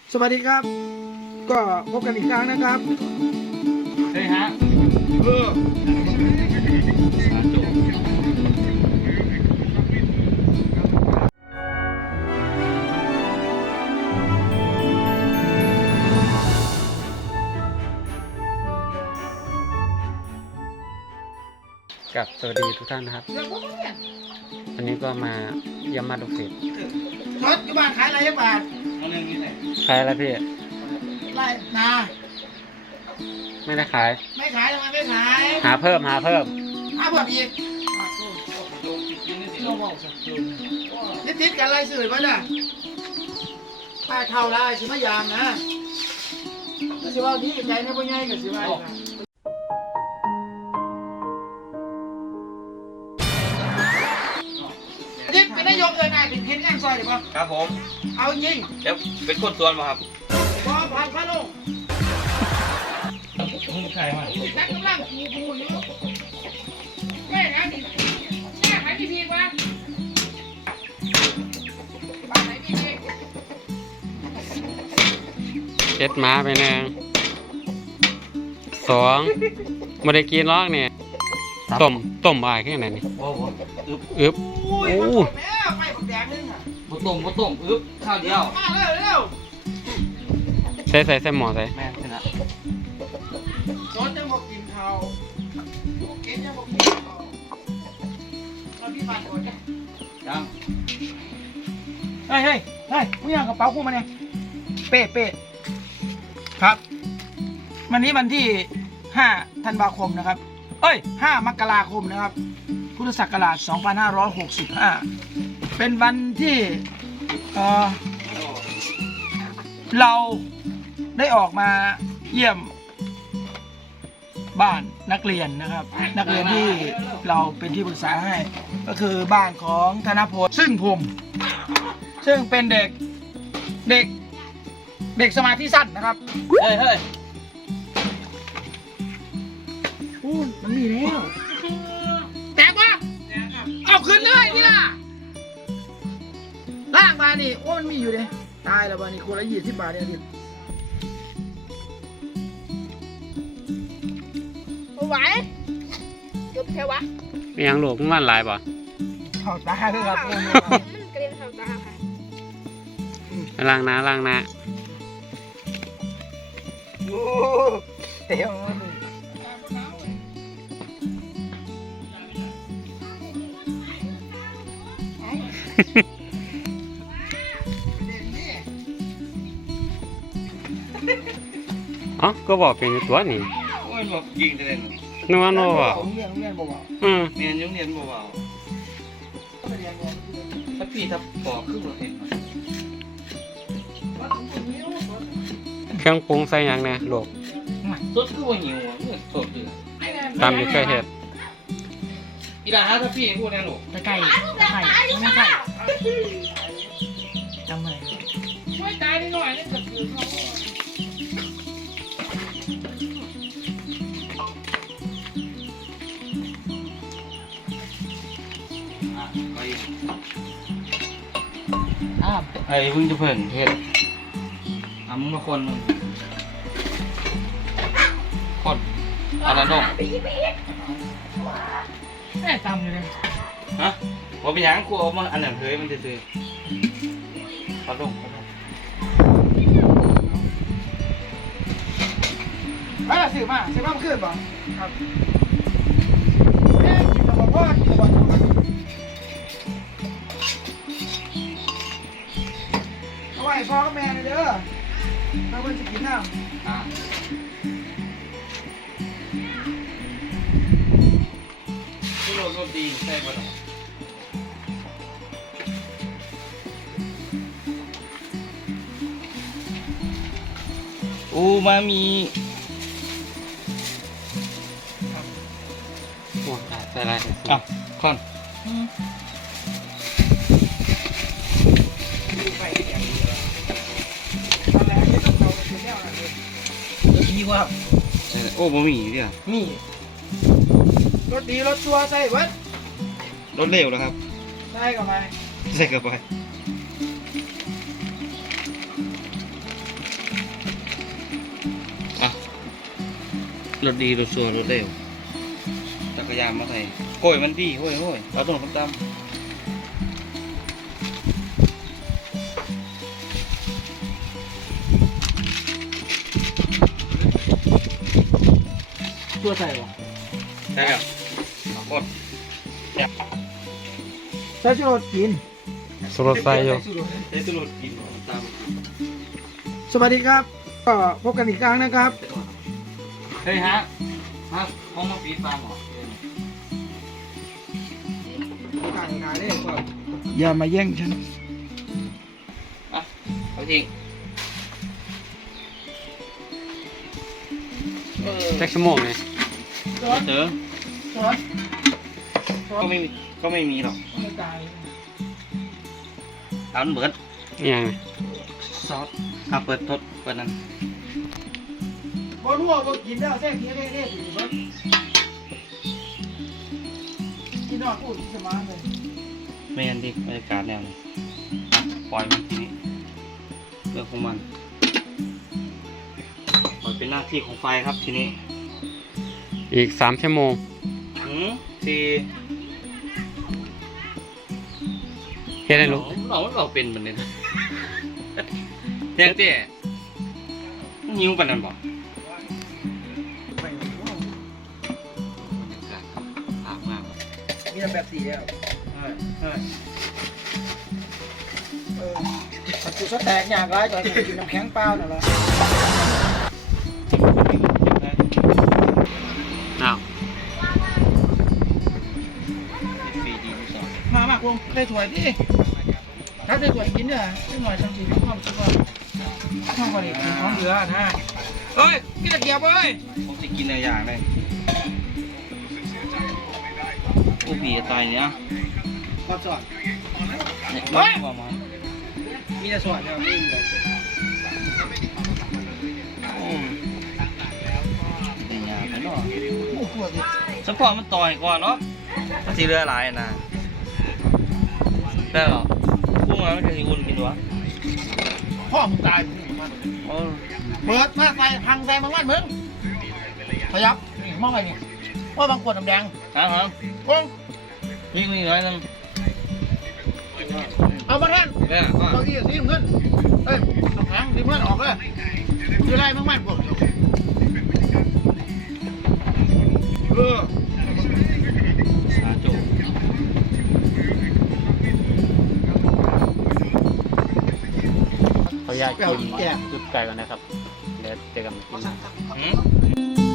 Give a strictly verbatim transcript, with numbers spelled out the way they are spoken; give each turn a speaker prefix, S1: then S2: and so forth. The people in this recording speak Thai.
S1: สวัสดีครับก็พบกันอีกครั้งนะครับ
S2: เฮ้ยฮะเออกับสวัสดีทุกท่านนะครับวันนี้ก็มาเยี่ยมมาดูเฟส
S1: รถอยู่บ้านขายอะไรยักบาท
S2: ขายอะไรพี่
S1: ไรนา
S2: ไม่ได้ขาย
S1: ไม่ขายทำไมไม่ขาย
S2: หาเพิ่มหาเพิ่ม
S1: หาเพิ่มอีกนิดนิดกันอะไรสื่อป่ะน่ะป้าเข้าได้สิมายามนะก็สิว่าดีใจในพ่อใหญ่กับสิว่านี่เป็นนายกเลยนายเป็นเพี้ยนแง่งซอยหรือเปล่า
S3: ครับผม
S1: เอาจริง
S3: เดี๋ยวเป็นคนส่วนมาครับ
S1: บอผ่านพระลง
S3: ใครมา
S1: นักกำลังกูกูอยู่แม่นะดิแม่ขายพี่พีกวะบ้านไหนพี่พีก
S2: เจ็ดม้าไปแน่สองไม่ได้กินล้อกเนี่ยต้มต้มอะไรแค่ไหนนี่
S3: โอ้โหอึบ
S2: อึบ
S1: โอ้ยแม่ไปบักแดงนึงอ่ะ
S3: บ่ต้มบ่ต้มอึบข้าวเดียว
S1: มาเร็วเร็ว
S2: ใส่ใส่ใส่หม้อใส่
S3: แม่ใช่นะ
S1: ซอสยังบอกกินข้าวเกณฑ์ยังบอกกินข้าวเราพี่ปานก่อนเนี่ย
S3: ยัง
S1: เฮ้ยเฮ้ยเฮ้ยมึงยังกระเป๋ากูมาเนี่ยเป๊ะเป๊ะครับวันนี้วันที่ห้าธันวาคมนะครับเอ้ยห้ามกราคมนะครับพุทธศักราชสองพันห้าร้อยหกสิบห้าเป็นวันที่เอ่อเราได้ออกมาเยี่ยมบ้านนักเรียนนะครับนักเรียนที่เราเป็นที่ปรึกษาให้ก็คือบ้านของธนพลซึ่งผมซึ่งเป็นเด็กเด็กเด็กสมาธิสั้นนะครับ
S3: เฮ้ยเฮ้ย
S1: อู้มันมีแล้วแตกปะเอาขึ้นเลยนี่ล่ะล่างมานี่โอ้มันมีอยู่เลยตายแล้ววันนี้คนละยี่สิบบาทเนี่ยดิ
S4: ไหวจุดแค่วะ
S2: มียังหลวงมันลายป่ะ
S1: เข่าตาเลยครับ
S4: มันกระเด็นเข่าตาค่ะ
S2: ล้างหน้าล้างหน้า
S1: โอ้เตี้ยว
S2: อ๋อก็บอกเป็นตัวนี่
S3: โอ้ยบอกยิงได้เลย
S2: นึกว่าโน่ว่ะอืม
S3: เรียนยุ่งเรียนบ่าวถ้าพี่ถ้าปอกครึ่งเราเห็น
S2: เครื่องปรุงใส่ยังเนี่ยหลวง
S3: สดคือว่าหิวอ่ะเมื่อสดเลย
S2: ตามที่เคยเห็น
S3: อีดาฮะถ้าพี่พูดนะหลวง
S1: ตะไคร้ตะไคร้ไม่ไคร้ทำไมช่วยตายนิดหน่อยนี่จะคือเขา
S3: อ้าวไอ้พึ่งจะเพิ่นเทศอ่ะมึงมาคนมึงคนอันนั้นน้อง
S1: แม่จำอยู่เลย
S3: ฮะว่าเป็นยังกูเอามาอันนั้นเฮ้ยมันจะซื้อเขาลงเขาลง
S1: เอ้ยซื้อมาซื้อมาเมื่อคืนป่ะครับเอ๊ะกินกับพ่อกินกับพ่อเอาไว้พ่อกับแม่เลยเด้อเราเป็นสกินน้ำ
S3: อ่าที่โรโรตีใช่ป่ะอูมามี
S2: โอ้ใส่อะไร
S3: อ่ะคอน
S1: ดีว่า
S3: โอ้บะหมี่เนี่ย
S1: มีรถดีรถชัวใส่เบิด
S3: รถเร็วแล้วครับ
S1: ใส่กับไป
S3: ใส่กับไปรถดีรถชัวร์รถเร็วจักรยานมาใส่โก้ยมันดีโอ้ยโอ้ยเราต้องทำตาม
S1: ตัวใส่หรอ
S3: ใช่ครับกด
S1: ใส่ชูรสกิน
S2: โซโลไซโย
S3: ใช้ตุลดกินตาม
S1: สวัสดีครับ ก็พบกันอีกครั้งนะครับ
S3: เฮ้ยฮะฮะห้องมาปีฟังเหรอ
S1: อย่ามาแย่งฉัน
S3: อ่ะเอาทิ้ง
S2: แจ็คชั่วโมงไง
S1: สอน
S3: เจอ
S1: สอน
S3: ก็ไม่มีก็ไม่มีหรอก
S1: ไม่ตาย
S3: เอาเหมือน
S2: นี่ยังไง
S3: ซอสอ่ะเปิดทดเปิดนั้น
S1: พอรู้ว่าบ่กินแล้วแท้เพี้ยเร่ๆอยู่เบิดกินนอนพูดสมาร์ทเลย
S3: ไม่งั้นดิบรรยากาศแนวนี้ปล่อยมันทีนี้เรื่องของมันปล่อยเป็นหน้าที่ของไฟครับทีนี้
S2: อีกสามชั่วโมง
S3: หืมที
S2: เฮ็ดได้ลูก
S3: เราเราเป็นเหมือนเดิมยังเตี้ยหิวปานนั้นบ่ครับอาบมาก
S1: มีแต่แบบสีแล้ว
S3: เฮ้ยเฮ้ย
S1: เออปัจจุบันแตกอย่างไรตอนกินน้ำแข็งเปล่าน่ะล่ะ
S2: อ้าว
S3: ฟรีดีที่สุด
S1: มามากวงได้ถ้วยดิถ้าได้ถ้วยกินเนี่ยได้หน่อยจังสิมีความสุขว่าข้าวกะหรี่กินของเหลือนะเฮ้ยพี่ตะเกียบเว้ย
S3: ผมจะกินอะไรอย่างเลยผู้ผีตายเนี่ย
S1: ขอสอน
S3: เนี่ยมันบอกมา
S1: มีแต่สอนเนี่ยไม่มีเลย
S3: โอ้ยเนี่ยไปเนาะ
S1: โอ้โหดิ
S3: สปอร์ตมันต่อยก่อนเนาะมันสีเรือลายนะได้หรอพวกมันจะสิอุ่นกินวะ
S1: พ่อมึงตายมึงมัน
S3: โอ้
S1: เปิดมาใส่พังใส่มังมันมึงขยับนี่มองไปนี่ว่าบางขวดน้ำแดง
S3: ฮะฮะ
S1: กง
S3: มีมีน้อยนึง
S1: เอามาแทน
S3: เนี่ยว่า
S1: บางทีสีเงินเอ้ยน้ำแข็งสีเงินออกเลยคืออะไรมังมันพวกเดียวเออ
S3: สาโจ
S2: ขออนุญาตกินจุดไก่ก่อนนะครับ เดี๋ยวเจอกันกิน
S3: หืม